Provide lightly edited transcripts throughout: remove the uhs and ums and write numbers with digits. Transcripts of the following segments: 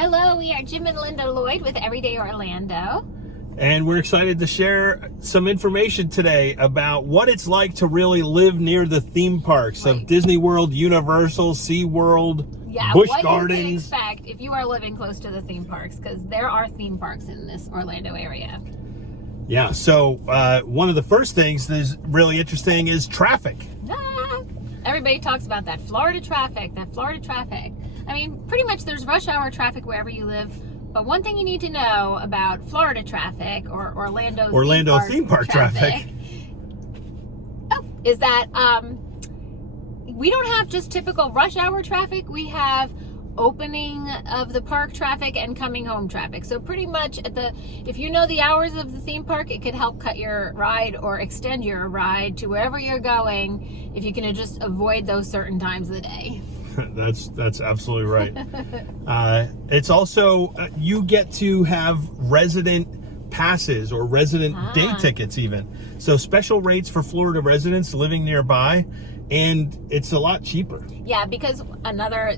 Hello, we are Jim and Lynda Lloyd with Everyday Orlando. And we're excited to share some information today about what it's like to really live near the theme parks of Disney World, Universal, SeaWorld, Busch Gardens. What you can expect if you are living close to the theme parks, because there are theme parks in this Orlando area. Yeah, so one of the first things that's really interesting is traffic. Everybody talks about that Florida traffic, I mean, pretty much there's rush hour traffic wherever you live. But one thing you need to know about Florida traffic or Orlando theme park traffic is that we don't have just typical rush hour traffic. We have opening of the park traffic and coming home traffic. So pretty much if you know the hours of the theme park, it could help cut your ride or extend your ride to wherever you're going if you can just avoid those certain times of the day. That's absolutely right. It's also, you get to have resident passes or resident day tickets even. So special rates for Florida residents living nearby, and it's a lot cheaper. Yeah, because another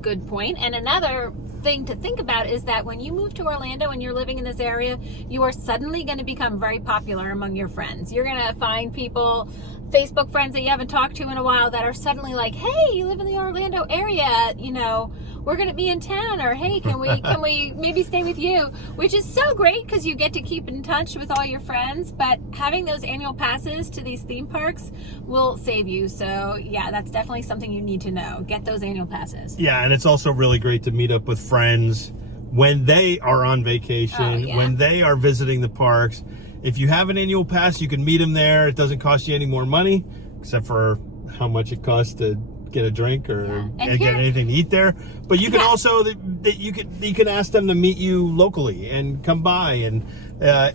good point and another thing to think about is that when you move to Orlando and you're living in this area, you are suddenly going to become very popular among your friends. You're going to find people, Facebook friends that you haven't talked to in a while, that are suddenly like, hey, you live in the Orlando area, you know, we're going to be in town, or hey, can we maybe stay with you? Which is so great because you get to keep in touch with all your friends, but having those annual passes to these theme parks will save you. So yeah, that's definitely something you need to know. Get those annual passes. Yeah, and it's also really great to meet up with friends when they are on vacation, when they are visiting the parks. If you have an annual pass, you can meet them there. It doesn't cost you any more money, except for how much it costs to get a drink or get anything to eat there. But you can also you can ask them to meet you locally and come by, and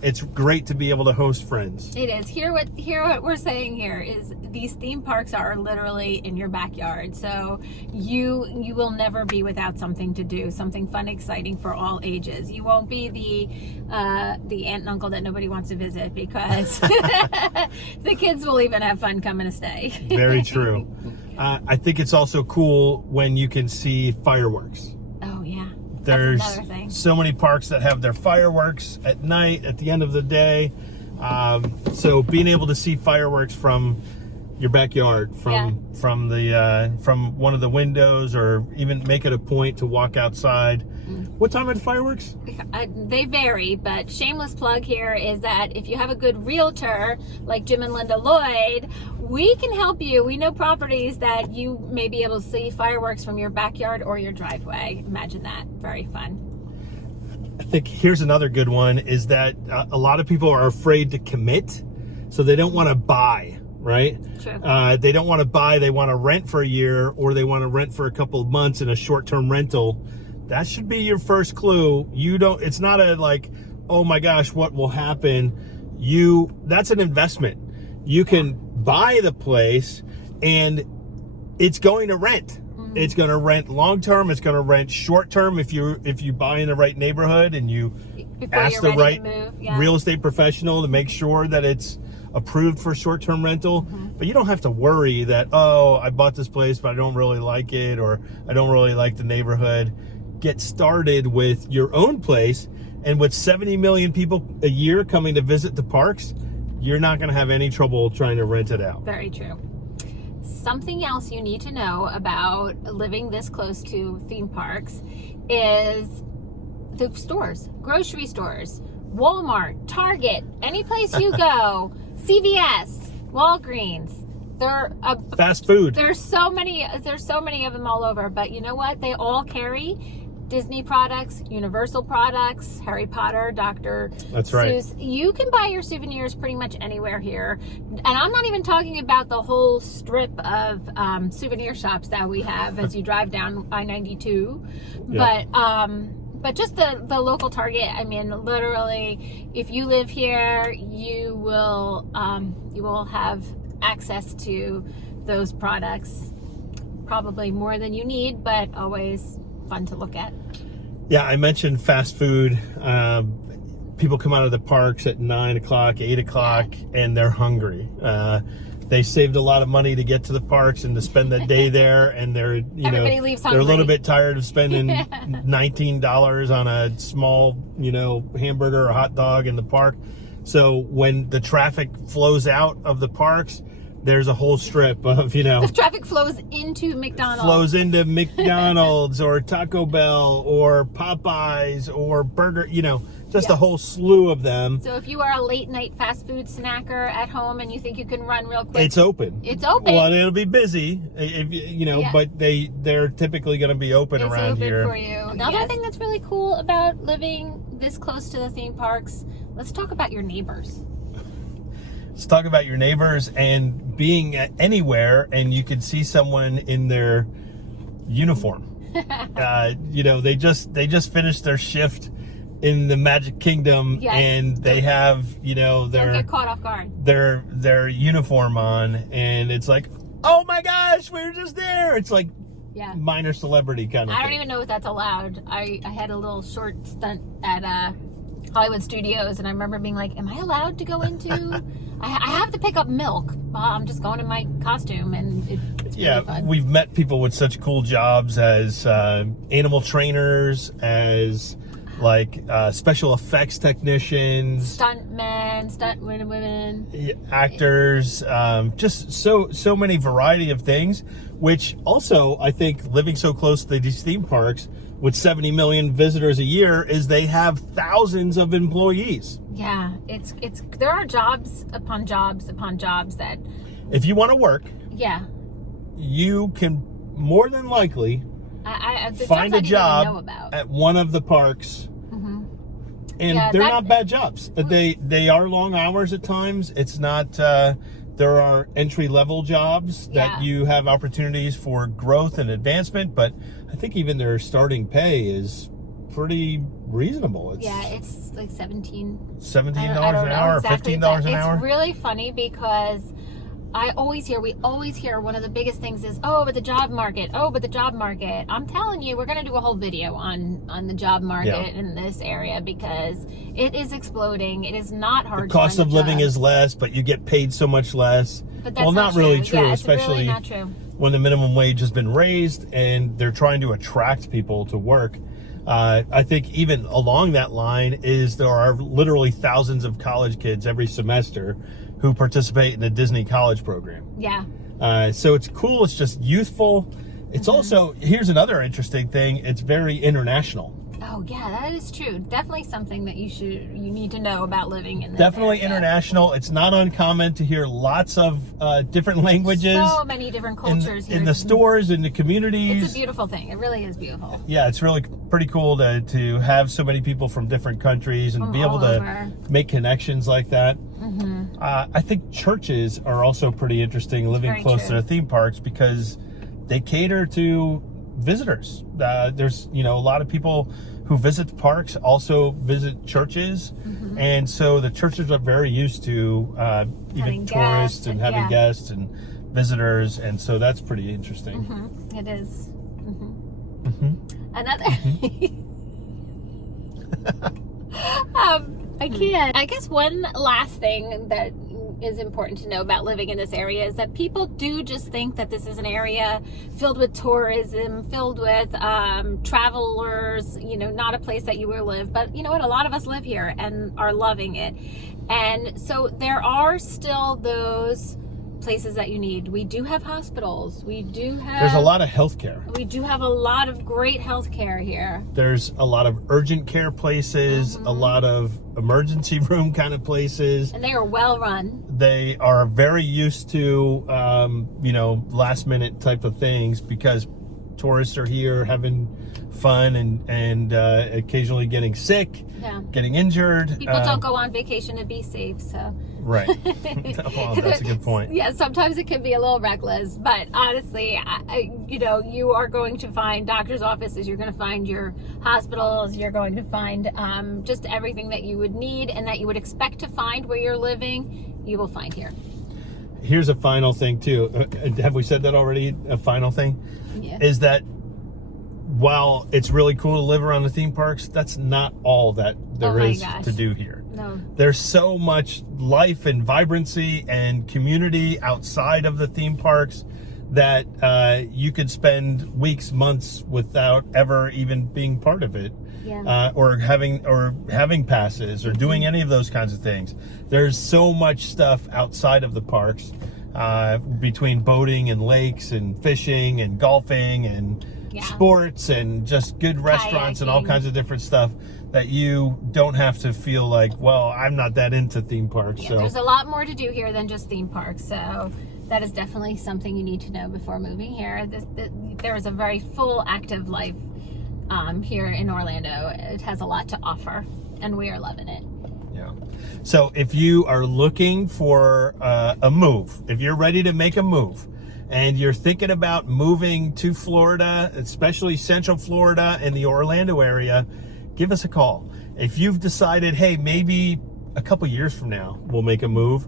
it's great to be able to host friends. It is. Hear what we're saying here is these theme parks are literally in your backyard, so you will never be without something to do, something fun, exciting for all ages. You won't be the aunt and uncle that nobody wants to visit, because the kids will even have fun coming to stay. Very true. I think it's also cool when you can see fireworks. Oh yeah. There's so many parks that have their fireworks at night, at the end of the day. So being able to see fireworks from your backyard, from one of the windows, or even make it a point to walk outside. What time are the fireworks? They vary, but shameless plug here is that if you have a good realtor like Jim and Lynda Lloyd, we can help you. We know properties that you may be able to see fireworks from your backyard or your driveway. Imagine that. Very fun. I think here's another good one, is that a lot of people are afraid to commit, so they don't want to buy, right? True. They don't want to buy, they want to rent for a year, or they want to rent for a couple of months in a short-term rental. That should be your first clue. It's not a like, oh my gosh, what will happen? That's an investment. You can buy the place and it's going to rent. It's going to rent long-term. It's going to rent short-term if you buy in the right neighborhood and you ask the right real estate professional to make sure that it's approved for short-term rental. But you don't have to worry that, oh, I bought this place, but I don't really like it, or I don't really like the neighborhood. Get started with your own place, and with 70 million people a year coming to visit the parks, you're not going to have any trouble trying to rent it out. Very true. Something else you need to know about living this close to theme parks is the stores, grocery stores, Walmart, Target, any place you go, CVS, Walgreens. Fast food. There's so many of them all over, but you know what? They all carry Disney products, Universal products, Harry Potter, Dr. That's right. Seuss. You can buy your souvenirs pretty much anywhere here. And I'm not even talking about the whole strip of souvenir shops that we have as you drive down I-92. Yeah. But just the local Target. I mean, literally, if you live here, you will have access to those products, probably more than you need, but always fun to look at. Yeah, I mentioned fast food. People come out of the parks at 9 o'clock, 8 o'clock, and they're hungry. they saved a lot of money to get to the parks and to spend that day there, and they're Everybody leaves they're a little hungry. bit tired of spending $19 on a small hamburger or hot dog in the park. So when the traffic flows out of the parks, there's a whole strip of The traffic flows into McDonald's. flows into McDonald's or Taco Bell or Popeyes or Burger, just a whole slew of them. So if you are a late night fast food snacker at home and you think you can run real quick, It's open. It's open. Well, it'll be busy, but they're typically going to be open It's around open here. for you. Another thing that's really cool about living this close to the theme parks, let's talk about your neighbors. Let's talk about your neighbors and being anywhere, and you can see someone in their uniform. They just finished their shift in the Magic Kingdom, Yes. and they have Don't their get caught off guard. their uniform on, and it's like, oh my gosh, we were just there. It's like Yeah. minor celebrity kind of I thing. don't even know if that's allowed. I had a little short stunt at Hollywood Studios, and I remember being like, am I allowed to go into... I have to pick up milk. I'm just going in my costume, and it's really fun. We've met people with such cool jobs as animal trainers, as special effects technicians, Stuntmen, stunt women. actors, just so many variety of things, which also I think living so close to these theme parks with 70 million visitors a year is they have thousands of employees. Yeah, it's there are jobs upon jobs upon jobs that... If you want to work, Yeah. you can more than likely The find a jobs I didn't even know job about. at one of the parks. And Yeah, they're that- not bad jobs. They are long hours at times. It's not, there are entry level jobs that Yeah. you have opportunities for growth and advancement, but I think even their starting pay is pretty reasonable. It's It's like $17 $17 I an don't know hour, exactly, $15 but an hour. It's really funny because we always hear one of the biggest things is, but the job market. I'm telling you, we're going to do a whole video on the job market in this area because it is exploding. It is not hard. The cost to of find a living job. is less, but you get paid so much less. But that's not really true, Yeah, it's especially really not true. when the minimum wage has been raised and they're trying to attract people to work. I think even along that line there are literally thousands of college kids every semester who participate in the Disney college program. Yeah. So it's cool. It's just youthful. It's also, here's another interesting thing. It's very international. Oh yeah, that is true. Definitely something that you need to know about living in this Definitely area. international. It's not uncommon to hear lots of different languages. So many different cultures here. in the stores, in the communities. It's a beautiful thing. It really is beautiful. Yeah, it's really pretty cool to have so many people from different countries and From be able all to over. make connections like that. I think churches are also pretty interesting living very close true. to the theme parks because they cater to visitors. There's a lot of people who visit the parks also visit churches, and so the churches are very used to even Having tourists guests, and having yeah. guests and visitors, and so that's pretty interesting. It is. Mm-hmm. Another. I can't. I guess one last thing that is important to know about living in this area is that people do just think that this is an area filled with tourism, filled with travelers, not a place that you will live. But you know what? A lot of us live here and are loving it. And so there are still those places that you need. We do have hospitals. There's a lot of healthcare. We do have a lot of great health care here. There's a lot of urgent care places, a lot of emergency room kind of places. And they are well run. They are very used to, last minute type of things because tourists are here having fun and occasionally getting sick, getting injured. People don't go on vacation to be safe, so. Right. Well, that's a good point. Yeah, sometimes it can be a little reckless, but honestly, you are going to find doctor's offices, you're going to find your hospitals, you're going to find just everything that you would need and that you would expect to find where you're living, you will find here. Here's a final thing too. Have we said that already? A final thing? Yeah. Is that while it's really cool to live around the theme parks, that's not all that there is to do here. No. There's so much life and vibrancy and community outside of the theme parks that you could spend weeks, months without ever even being part of it. Yeah. Or having passes or doing any of those kinds of things. There's so much stuff outside of the parks, between boating and lakes and fishing and golfing and sports and just good restaurants and all kinds of different stuff that you don't have to feel like, well, I'm not that into theme parks. Yeah, so there's a lot more to do here than just theme parks. So that is definitely something you need to know before moving here. There is a very full, active life here in Orlando. It has a lot to offer, and we are loving it. Yeah. So if you are looking for a move, if you're ready to make a move, and you're thinking about moving to Florida, especially Central Florida and the Orlando area, give us a call. If you've decided, hey, maybe a couple years from now we'll make a move,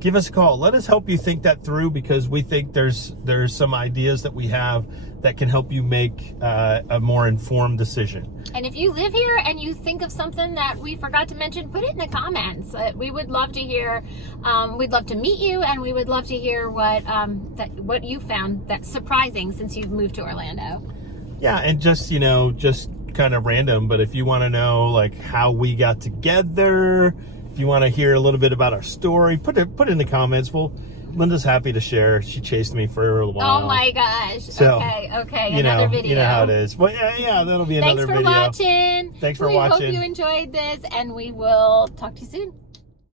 give us a call. Let us help you think that through, because we think there's some ideas that we have that can help you make a more informed decision. And if you live here and you think of something that we forgot to mention, put it in the comments. We would love to hear. We'd love to meet you, and we would love to hear what you found that's surprising since you've moved to Orlando. Yeah, and just kind of random, but if you want to know like how we got together, if you want to hear a little bit about our story, put it in the comments. Lynda's happy to share. She chased me for a while. Oh my gosh. So, okay. Another video. You know how it is. Well, yeah, that'll be another video. Thanks for watching. Thanks for we watching. We hope you enjoyed this, and we will talk to you soon.